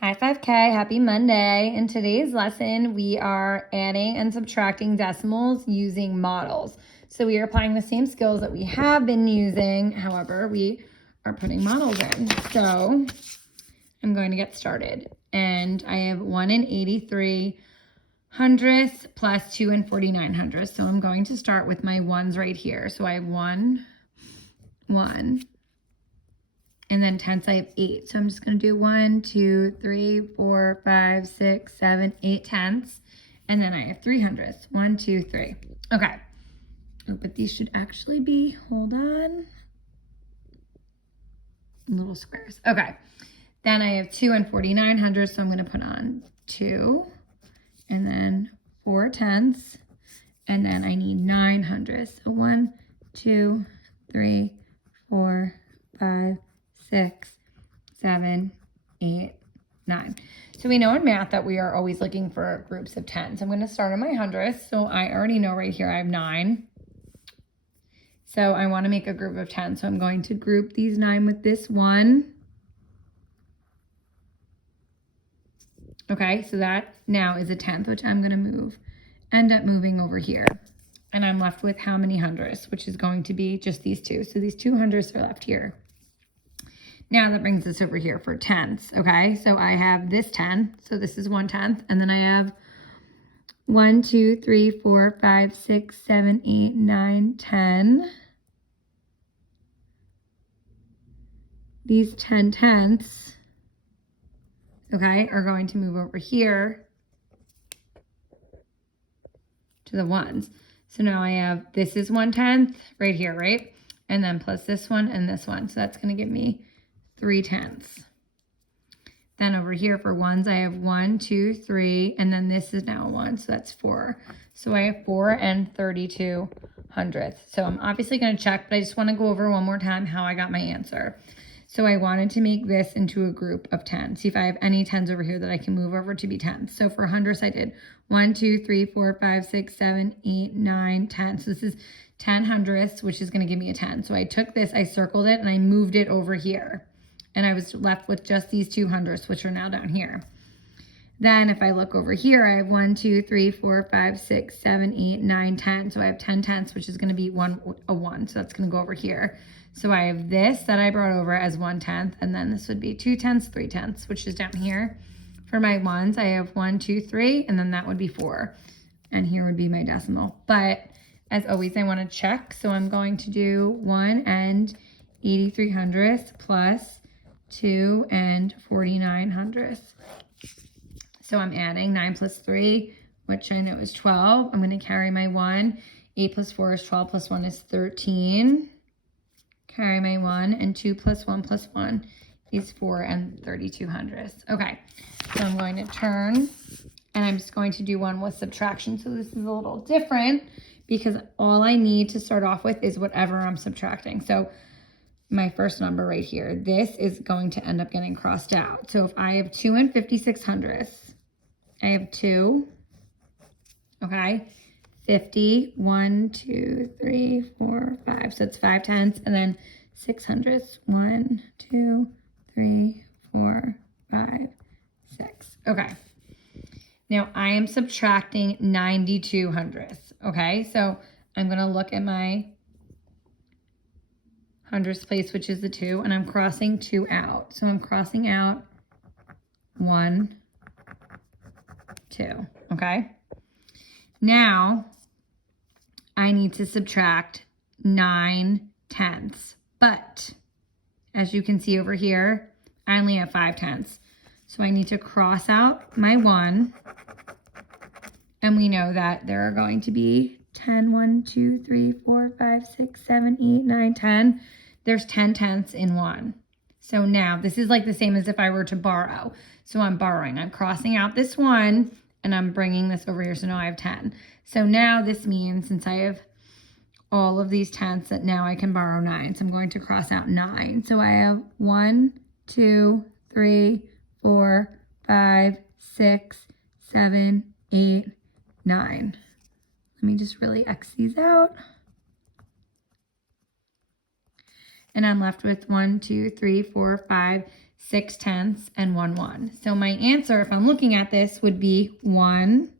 Hi 5K, happy Monday. In today's lesson, we are adding and subtracting decimals using models. So we are applying the same skills that we have been using. However, we are putting models in. So I'm going to get started. And I have 1 and 83 hundredths plus 2 and 49 hundredths. So I'm going to start with my ones right here. So I have 1, 1. And then tenths, I have 8. So I'm just going to do 1, 2, 3, 4, 5, 6, 7, 8 tenths. And then I have 3 hundredths. 1, 2, 3. Okay. Oh, but these should actually be, hold on, little squares. Okay. Then I have 2 and 49 hundredths. So I'm going to put on 2 and then 4 tenths. And then I need 9 hundredths. So 1, 2, 3, 4, 5, 6, 7, 8, 9. So we know in math that we are always looking for groups of 10. So I'm going to start on my hundredths. So I already know right here I have 9. So I want to make a group of 10. So I'm going to group these 9 with this 1. Okay, so that now is a tenth, which I'm going to end up moving over here. And I'm left with how many hundredths, which is going to be just these 2. So these 2 hundredths are left here. Now that brings us over here for tenths, okay? So I have this 10, so this is 1 tenth, and then I have 1, 2, 3, 4, 5, 6, 7, 8, 9, 10. These 10 tenths, okay, are going to move over here to the ones. So now I have, this is 1 tenth right here, right? And then plus this one and this one. So that's going to give me 3 tenths. Then over here for ones, I have 1, 2, 3, and then this is now 1, so that's 4. So I have 4 and 32 hundredths. So I'm obviously going to check, but I just want to go over one more time how I got my answer. So I wanted to make this into a group of 10. See if I have any 10s over here that I can move over to be 10s. So for hundredths, I did 1, 2, 3, 4, 5, 6, 7, 8, 9, 10. So this is 10 hundredths, which is going to give me a 10. So I took this, I circled it, and I moved it over here. And I was left with just these 2 hundredths, which are now down here. Then if I look over here, I have 1, 2, 3, 4, 5, 6, 7, 8, 9, 10. So I have 10 tenths, which is going to be a 1. So that's going to go over here. So I have this that I brought over as 1 tenth. And then this would be 2 tenths, 3 tenths, which is down here. For my ones, I have 1, 2, 3, and then that would be 4. And here would be my decimal. But as always, I want to check. So I'm going to do 1 and 83 hundredths plus 2 and 49 hundredths. So I'm adding 9 plus 3, which I know is 12. I'm going to carry my 1. 8 plus 4 is 12 plus 1 is 13. Carry my 1, and 2 plus 1 plus 1 is 4 and 32 hundredths. Okay, so I'm going to turn, and I'm just going to do one with subtraction. So this is a little different because all I need to start off with is whatever I'm subtracting. So my first number right here, this is going to end up getting crossed out. So if I have 2 and 56 hundredths, I have 2, okay, 50, 1, 2, 3, 4, 5. So it's 5 tenths, and then 6 hundredths, 1, 2, 3, 4, 5, 6. Okay. Now I am subtracting 92 hundredths, okay? So I'm going to look at my hundredths place, which is the 2, and I'm crossing 2 out. So I'm crossing out 1, 2, okay? Now I need to subtract 9 tenths, but as you can see over here, I only have 5 tenths. So I need to cross out my 1, and we know that there are going to be 10, 1, 2, 3, 4, 5, 6, 7, 8, 9, 10. There's 10 tenths in 1. So now this is like the same as if I were to borrow. So I'm borrowing. I'm crossing out this 1, and I'm bringing this over here. So now I have 10. So now this means since I have all of these tenths that now I can borrow 9. So I'm going to cross out 9. So I have 1, 2, 3, 4, 5, 6, 7, 8, 9. Let me just really X these out. And I'm left with 1, 2, 3, 4, 5, 6 tenths, and 1 1. So my answer, if I'm looking at this, would be 1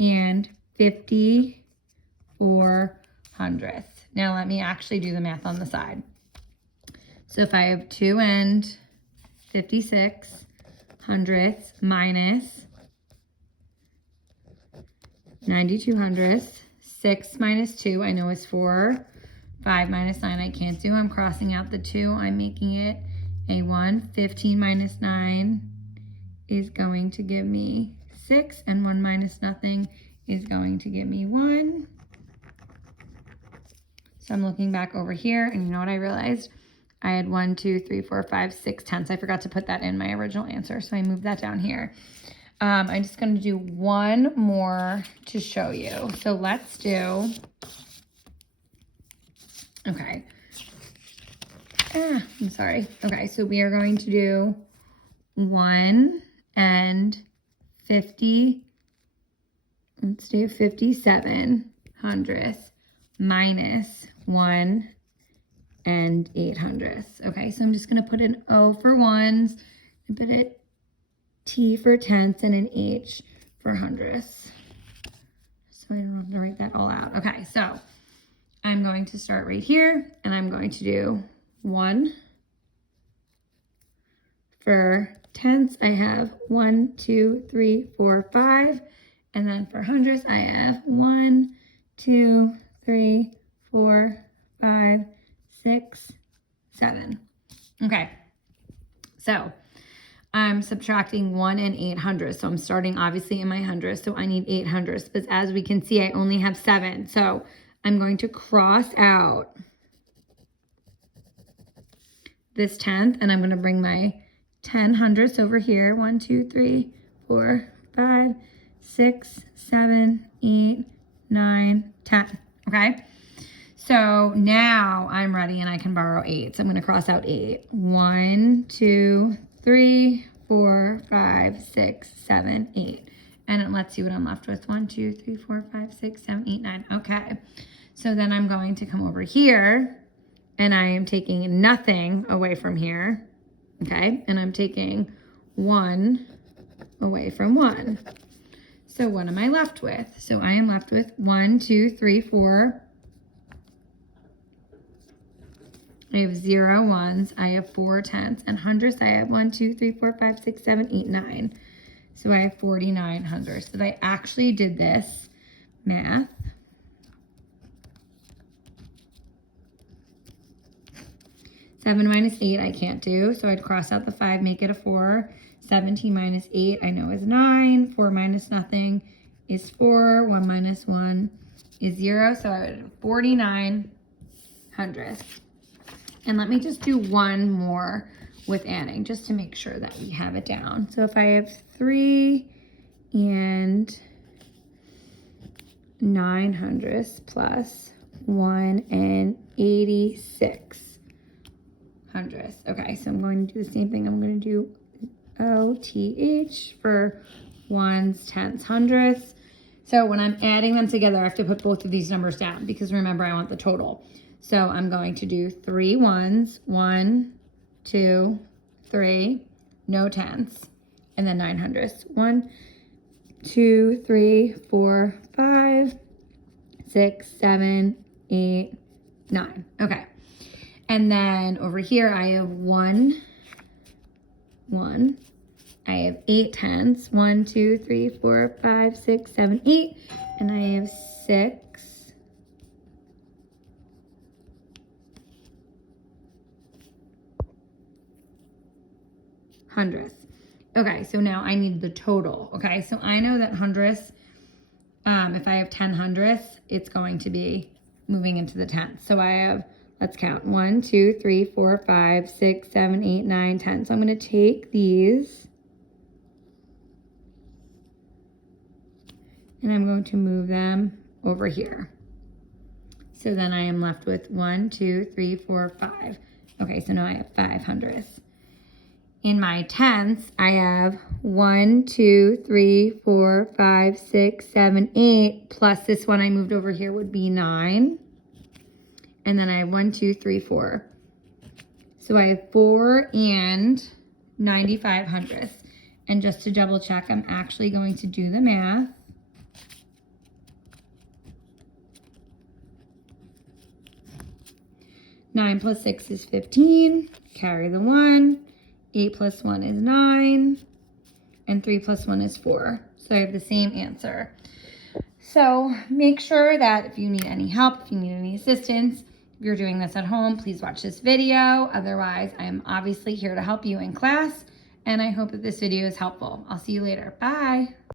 and 54 hundredths. Now let me actually do the math on the side. So if I have 2 and 56 hundredths minus 92 hundredths, 6 minus 2, I know is 4. 5 minus 9, I can't do. I'm crossing out the 2. I'm making it a 1. 15 minus 9 is going to give me 6. And 1 minus nothing is going to give me 1. So I'm looking back over here, and you know what I realized? I had 1, 2, 3, 4, 5, 6 tenths. I forgot to put that in my original answer, so I moved that down here. I'm just going to do one more to show you. So let's do, okay. I'm sorry. Okay, so we are going to do 1 and 50, let's do 57 hundredths minus 1 and 8 hundredths. Okay, so I'm just going to put an O for ones, and put a T for tenths, and an H for hundredths. So I don't have to write that all out. Okay, so I'm going to start right here, and I'm going to do 1 for tenths. I have 1, 2, 3, 4, 5. And then for hundredths, I have 1, 2, 3, 4, 5, 6, 7. Okay, so I'm subtracting 1 and 8 hundredths. So I'm starting obviously in my hundredths. So I need 8 hundredths. But as we can see, I only have 7. So I'm going to cross out this tenth, and I'm going to bring my 10 hundredths over here. 1, 2, 3, 4, 5, 6, 7, 8, 9, 10. Okay. So now I'm ready and I can borrow 8. So I'm going to cross out 8. 1, 2, 3, 4, 5, 6, 7, 8. And it lets see what I'm left with. 1, 2, 3, 4, 5, 6, 7, 8, 9. Okay. So then I'm going to come over here, and I am taking nothing away from here. Okay. And I'm taking 1 away from 1. So what am I left with? So I am left with 1, 2, 3, 4. I have 0 ones. I have 4 tenths. And hundredths, I have 1, 2, 3, 4, 5, 6, 7, 8, 9. So I have 49 hundredths. So I actually did this math. Seven minus 8, I can't do. So I'd cross out the 5, make it a 4. 17 minus 8, I know is 9. 4 minus nothing is 4. 1 minus 1 is 0. So I would have 49 hundredths. And let me just do one more with adding, just to make sure that we have it down. So if I have 3 and 9 hundredths plus 1 and 86 hundredths. Okay, so I'm going to do the same thing. I'm going to do OTH for ones, tenths, hundredths. So when I'm adding them together, I have to put both of these numbers down, because remember, I want the total. So I'm going to do 3 ones, 1, 2, 3, no tenths, and then 9 hundredths. 1, 2, 3, 4, 5, 6, 7, 8, 9. Okay. And then over here, I have 1. I have 8 tenths. 1, 2, 3, 4, 5, 6, 7, 8. And I have 6 hundredths. Okay, so now I need the total. Okay, so I know that hundredths, if I have 10 hundredths, it's going to be moving into the tenths. So I have, let's count, 1, 2, 3, 4, 5, 6, 7, 8, 9, 10. So I'm going to take these, and I'm going to move them over here. So then I am left with 1, 2, 3, 4, 5. Okay, so now I have 5 hundredths. In my tenths, I have 1, 2, 3, 4, 5, 6, 7, 8, plus this one I moved over here would be 9. And then I have 1, 2, 3, 4, So I have 4 and 95 hundredths. And just to double check, I'm actually going to do the math. Nine plus 6 is 15. Carry the 1. 8 plus 1 is 9. And 3 plus 1 is 4. So I have the same answer. So make sure that if you need any help, if you need any assistance, if you're doing this at home, please watch this video. Otherwise, I am obviously here to help you in class. And I hope that this video is helpful. I'll see you later. Bye.